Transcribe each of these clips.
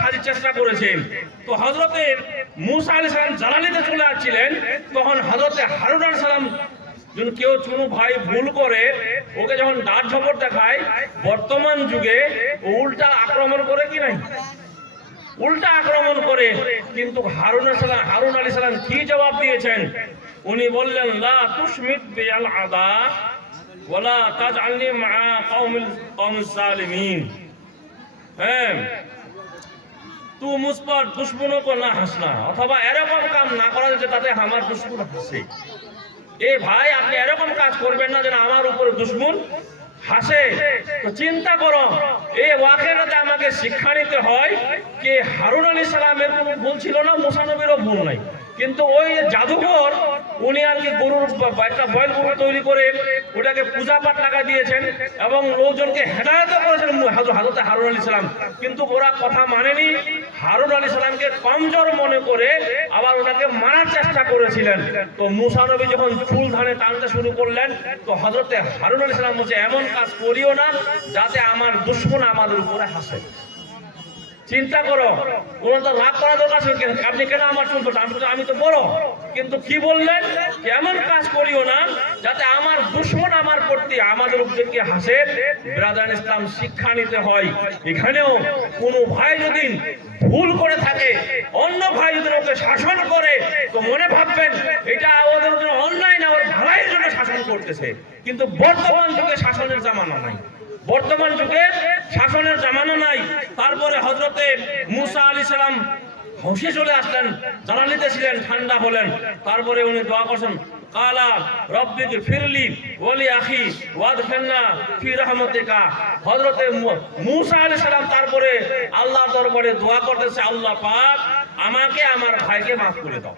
সাজির চেষ্টা করেছেন তো হজরতে মুসা আলী সালাম জ্বালানিতে চলে আসছিলেন। তখন হজরতে হারুন আলী সালাম যখন কেউ চুনু ভাই ভুল করে, ওকে যখন ডাক ঝপট দেখায়, বর্তমান যুগে উল্টা আক্রমণ করে কি নাই? উল্টা আক্রমণ করে। কিন্তু হারুন সালাম, হারুন আলী সালাম কি জবাব দিয়েছেন? উনি বললেন, লা তুশমিত বিয়াল আদা, ওয়ালা তাজআলনি মা কওমিল কওমিস জালিমিন। হ্যাঁ। তু মুসপর দুশ্মনও কো না হাসনা অথবা এরকম কাম না করা যে তাতে আমার দুশ্মন হাসে। এ ভাই, আপনি এরকম কাজ করবেন না যেন আমার উপরে দুশ্মন হাসে। তো চিন্তা করো এই ওয়াকেরাতে আমাকে শিক্ষা নিতে হয় যে হারুন আলী সালামের কোনো ভুল ছিল না? মোসানবিরও ভুল নাই। কিন্তু ওই জাদুঘর, উনি আর কি গরুর একটা বয়েল গরু তৈরি করে ওটাকে পূজা পাঠ টাকা দিয়েছেন এবং লোকজনকে হেদায়ত করেছেন হাজতে হারুন আলী সালাম। কিন্তু ওরা কথা মানেনি। হারুন আলী সালামকে কমজোর মনে করে আবার ওনাকে মারার চেষ্টা করেছিলেন। তো মুসা নবী যখন ফুল ধানে টানতে শুরু করলেন, তো হজরতে হারুন আলী সালাম বলছে, এমন কাজ করিও না যাতে আমার দুশ্মন আমাদের উপরে হাসে। চিন্তা করো। ওনার তো লাভ করা দরকার আপনি কেন আমার চুল আমি তো- আমি তো কিন্তু কি বললেন? এমন কাজ করিও না, যাতে আমার দুশ্মন আমার প্রতি আমাদের উপদেরকে হাসে, ব্রাদার ইসলাম শিক্ষা নিতে হয়। এখানেও কোনো ভাই যদি ভুল করে থাকে, অন্য ভাই যদি ওকে শাসন করে, তো মনে ভাববেন, এটা ওদের জন্য অন্যায় না, ওর ভাইয়ের জন্য শাসন করতেছে। কিন্তু বর্তমান যুগে শাসনের জামানা নাই। বর্তমান যুগে শাসনের জামানা নাই। তারপরে হজরতে মুসা আলী সালাম হসে চলে আসলেন জ্বালানিতে ছিলেন, ঠান্ডা হলেন। তারপরে উনি দোয়া করছেন, কালা রব্বিক ফিরলি আখি ওয়াদ ফেন্না সালাম তারপরে দরবারে দোয়া করতেছে, আল্লাহ পাক, আমাকে আমার ভাইকে মাফ করে দাও।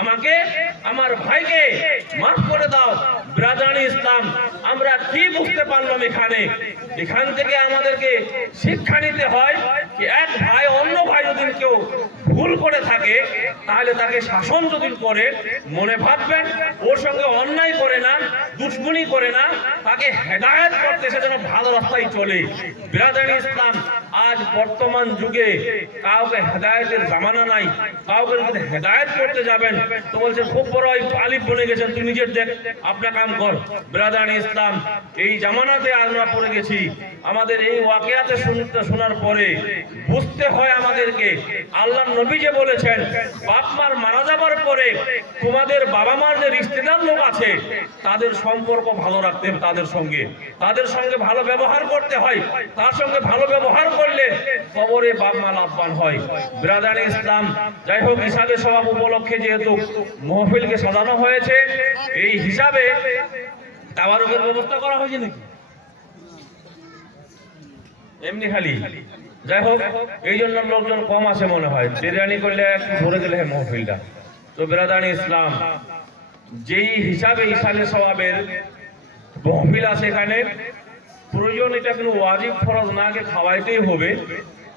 আমাকে, আমার ভাইকে মাফ করে দাও। ব্রাদানি ইসলাম, আমরা কি বুঝতে পারলাম এখানে? এখান থেকে আমাদেরকে শিক্ষা নিতে হয় যে এক ভাই অন্য ভাই যদি কেউ ভুল করে থাকে, তাহলে তাকে শাসন যদি করে, মনে ভাববেন, ওর সঙ্গে অন্যায় করে না, দুশ্মনী করে না, তাকে হেদায়েত করতেছে যেন ভালো রাস্তায় চলে। বিরাদানি ইসলাম আজ বর্তমান যুগে কাউকে হেদায়েতের জামানা নাই, কাউকে যদি হেদায়েত করতে যাবেন, তো বলছে, খুব বড় ওই আলিফ বনে গেছেন, তুই নিজের দেখ আপনার কাম কর। ব্রাদানি ইসলাম, এই জামানাতে আমরা পড়ে গেছি। আমাদের এই ওয়াকিয়াতে শুনতে শোনার পরে বুঝতে হয় আমাদেরকে, আল্লাহ নবী যে বলেছেন, বাপ মার মারা যাবার পরে তোমাদের বাবা মার যে রিস্তেদার লোক আছে, তাদের সম্পর্ক ভালো রাখতে তাদের সঙ্গে। তাদের সঙ্গে ভালো ব্যবহার করতে হয়, তার সঙ্গে ভালো ব্যবহার করলে কবরে বাপ মা লাভবান হয়। ব্রাদার ইসলাম যাই হোক, হিসাবে সবাব উপলক্ষে যেহেতু মহফিলকে সাজানো হয়েছে, এই হিসাবে তাবারকের ব্যবস্থা করা হয়েছে নাকি? এমনি খালি। যাই হোক, এই জন্য লোকজন কম আছে মনে হয়। বিরিয়ানি করলে ভরে গেলে মহফিলটা। তো বেরাদানি ইসলাম যেই হিসাবে ইসালে সবাবের মহফিল আছে এখানে প্রয়োজন, এটা কোনো ওয়াজিব ফরজ না আগে খাওয়াইতেই হবে।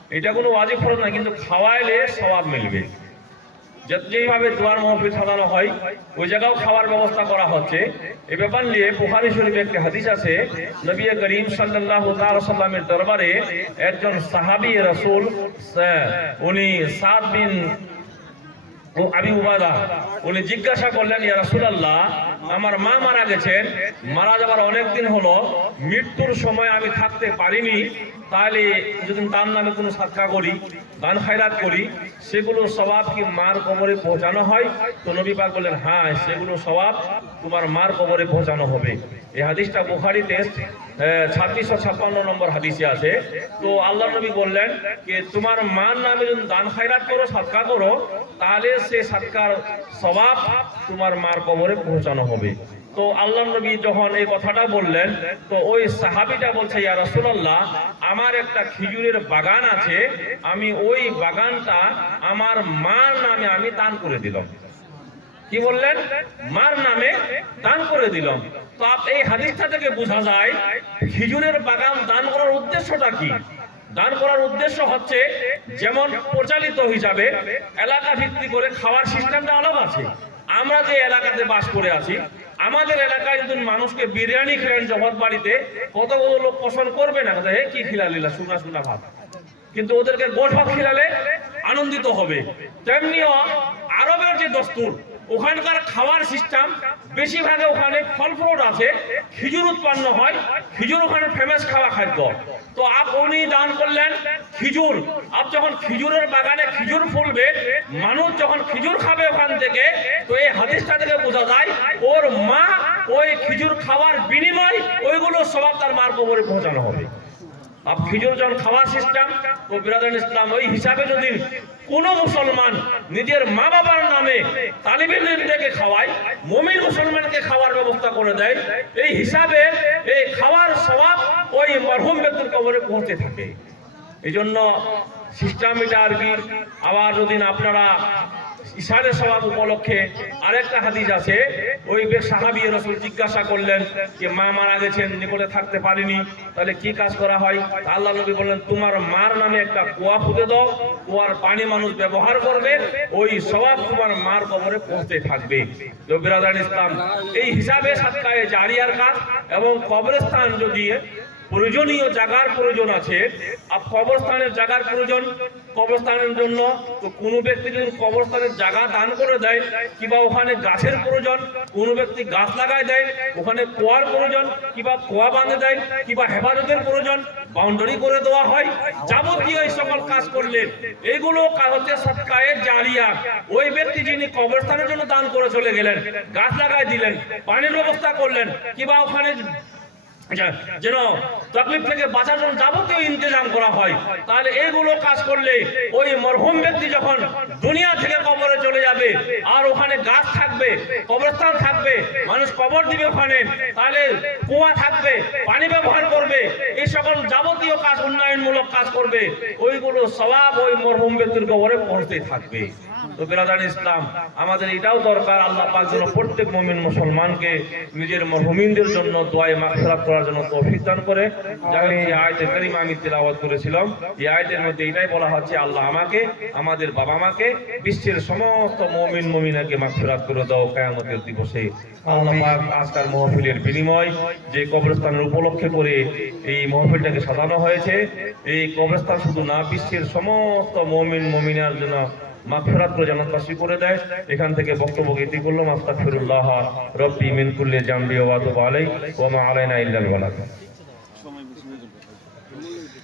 এটা কোনো ওয়াজিব ফরজ না, কিন্তু খাওয়াইলে সবাব মিলবে। যে- যেইভাবে দোয়ার মহফিল সাজানো হয়, ওই জায়গাও খাওয়ার ব্যবস্থা করা হচ্ছে। এ ব্যাপার নিয়ে বুখারী শরীফে একটি হাদিস আছে, নবী করিম সাল্লাল্লাহু তাআলা সাল্লামের দরবারে একজন সাহাবী রাসূল উনি সাদ বিন ও আবি উবাদা, উনি জিজ্ঞাসা করলেন, ইয়া রাসূলুল্লাহ আমার মা মারা গেছেন, মারা যাবার অনেক দিন হলো, মৃত্যুর সময় আমি থাকতে পারিনি, তাহলে যদি তার নামে কোনো সাদকা করি, দান খায়রাত করি সেগুলো সবাব কি মার কবরে পৌঁছানো হয়? তো নবী পাক বললেন হ্যাঁ সেগুলো সবাব তোমার মার কবরে পৌঁছানো হবে। এই হাদিসটা বুখারীতে ছাব্বিশশো ছাপ্পান্ন নম্বর হাদিসে আছে। তো আল্লাহ নবী বললেন যে, তোমার মার নামে যদি দান খায়রাত করো সাদকা করো, তাহলে সে সাদকার স্বভাব তোমার মার কবরে পৌঁছানো হবে। তো আল্লাহ নবী যখন এই কথাটা বললেন, তো ওই সাহাবিটা বলছে, ইয়া রাসূলুল্লাহ, আমার একটা খেজুরের বাগান আছে, আমি ওই বাগানটা আমার মার নামে আমি দান করে দিলাম। কি বললেন? মার নামে দান করে দিলাম। তো এই হাদিসটা থেকে বোঝা যায়, খেজুরের বাগান দান করার উদ্দেশ্যটা কি? দান করার উদ্দেশ্য হচ্ছে, যেমন প্রচালিত হিসাবে এলাকা ভিত্তি করে খাওয়ার সিস্টেমটা আলাদা আছে। আমরা যে এলাকাতে বাস করে আছি, আমাদের এলাকায় যদি মানুষকে বিরিয়ানি খেলেন জগৎ বাড়িতে কত কত লোক পছন্দ করবে না? হে কি খিলালিলা শুনা শুনা ভাত। কিন্তু ওদেরকে গোট ভাত খিলালে আনন্দিত হবে। তেমনিও আরবের যে দস্তুর, ওখানকার খাওয়ার সিস্টেম বেশিরভাগে ওখানে ফল ফ্রুট আছে, খেজুর উৎপন্ন হয়, খেজুর ওখানে ফেমাস খাওয়া খাদ্য। তো আপ উনি দান করলেন খেজুর। আপ যখন খেজুরের বাগানে খেজুর ফলবে, মানুষ যখন খেজুর খাবে ওখান থেকে, তো এই হাদিসটা থেকে বোঝা যায়, ওর মা ওই খেজুর খাওয়ার বিনিময় ওইগুলো সবাব তার মার কবরে পৌঁছানো হবে। আপ খিজুর যখন খাওয়ার সিস্টেম ও বিরাদান ইসলাম, ওই হিসাবে যদি কোন মুসলমান নিজের মা বাবার নামে তালিবিনদেরকে খাওয়ায়, মমিন মুসলমানকে খাওয়ার ব্যবস্থা করে দেয়, এই হিসাবে এই খাওয়ার স্বভাব ওই মরহুম ব্যক্তির কবরে পৌঁছে থাকে। এই জন্য সিস্টেম এটা আর কি, আবার যদি আপনারা ইশারে সবাব উপলক্ষে আরেকটা হাদিস আছে। ওই বেশ সাহাবি রসুল জিজ্ঞাসা করলেন যে, মা মারা গেছেন, নিকটে থাকতে পারিনি, তাহলে কি কাজ করা হয়? আল্লাহ নবী বললেন, তোমার মার নামে একটা কুয়া ফুটে দাও, কুয়ার পানি মানুষ ব্যবহার করবে, ওই সবাব তোমার মার কবরে পৌঁছতে থাকবে। ইসলাম, এই হিসাবে সাতকায়ে জারিয়ার কাজ এবং কবরস্থান যদি প্রয়োজনীয় জায়গার প্রয়োজন আছে আর কবরস্থানের জায়গার প্রয়োজন কবরস্থানের জন্য তো কোনো ব্যক্তি যদি কবরস্থানের জায়গা দান করে দেয়, কিংবা ওখানে গাছের প্রয়োজন, কোনো ব্যক্তি গাছ লাগায় দেয়, ওখানে কোয়ার প্রয়োজন, কিংবা কোয়া বাঁধে দেয়, কিংবা হেফাজতের প্রয়োজন, বাউন্ডারি করে দেওয়া হয়, যাবতীয় এই সকল কাজ করলেন কাজ হচ্ছে সৎকায়ের জারিয়া। ওই ব্যক্তি যিনি কবরস্থানের জন্য দান করে চলে গেলেন, গাছ লাগায় দিলেন, পানির ব্যবস্থা করলেন, কিংবা ওখানে যেন তকলিফ থেকে বাঁচার জন্য যাবতীয় ইন্তজাম করা হয়। তাহলে এইগুলো কাজ করলে ওই মরহুম ব্যক্তি যখন দুনিয়া থেকে কবরে চলে যাবে, আর ওখানে গাছ থাকবে, কবরস্থান থাকবে, মানুষ কবর দিবে ওখানে, তাহলে কুয়া থাকবে, পানি ব্যবহার করবে, এই সকল যাবতীয় কাজ উন্নয়নমূলক কাজ করবে, ওইগুলো সবাব ওই মরহুম ব্যক্তির কবরে পৌঁছতে থাকবে। তো বেরাদান ইসলাম, আমাদের এটাও দরকার আল্লাহ পাক যেন প্রত্যেক মমিন মুসলমানকে নিজের মরহুমিনদের জন্য দোয়ায় মাগফিরাত করার জন্য তৌফিক দান করে। যাই যে আয়াতের কারিমা আমি তেলাওয়াত করেছিলাম, এই আয়াতের মধ্যে এটাই বলা হচ্ছে, আল্লাহ আমাকে, আমাদের বাবা মাকে, বিশ্বের সমস্ত মমিন মমিনাকে মাগফিরাত করে দাও কিয়ামতের দিবসে। আল্লাহ পাক আজকের মাহফিলের বিনিময় যে কবরস্থানের উপলক্ষে করে এই মাহফিলটাকে সাজানো হয়েছে। এই কবরস্থান শুধু না, বিশ্বের সমস্ত মমিন মমিনার জন্য মাগফিরাত করে জান্নাতবাসী করে দেয়। এখান থেকে বক্তব্য গীতি করলাম। আস্তাগফিরুল্লাহ রব্বি মিন কুল্লি জামবি ওয়া ওয়া মা আলাইনা ইল্লাল বালাগ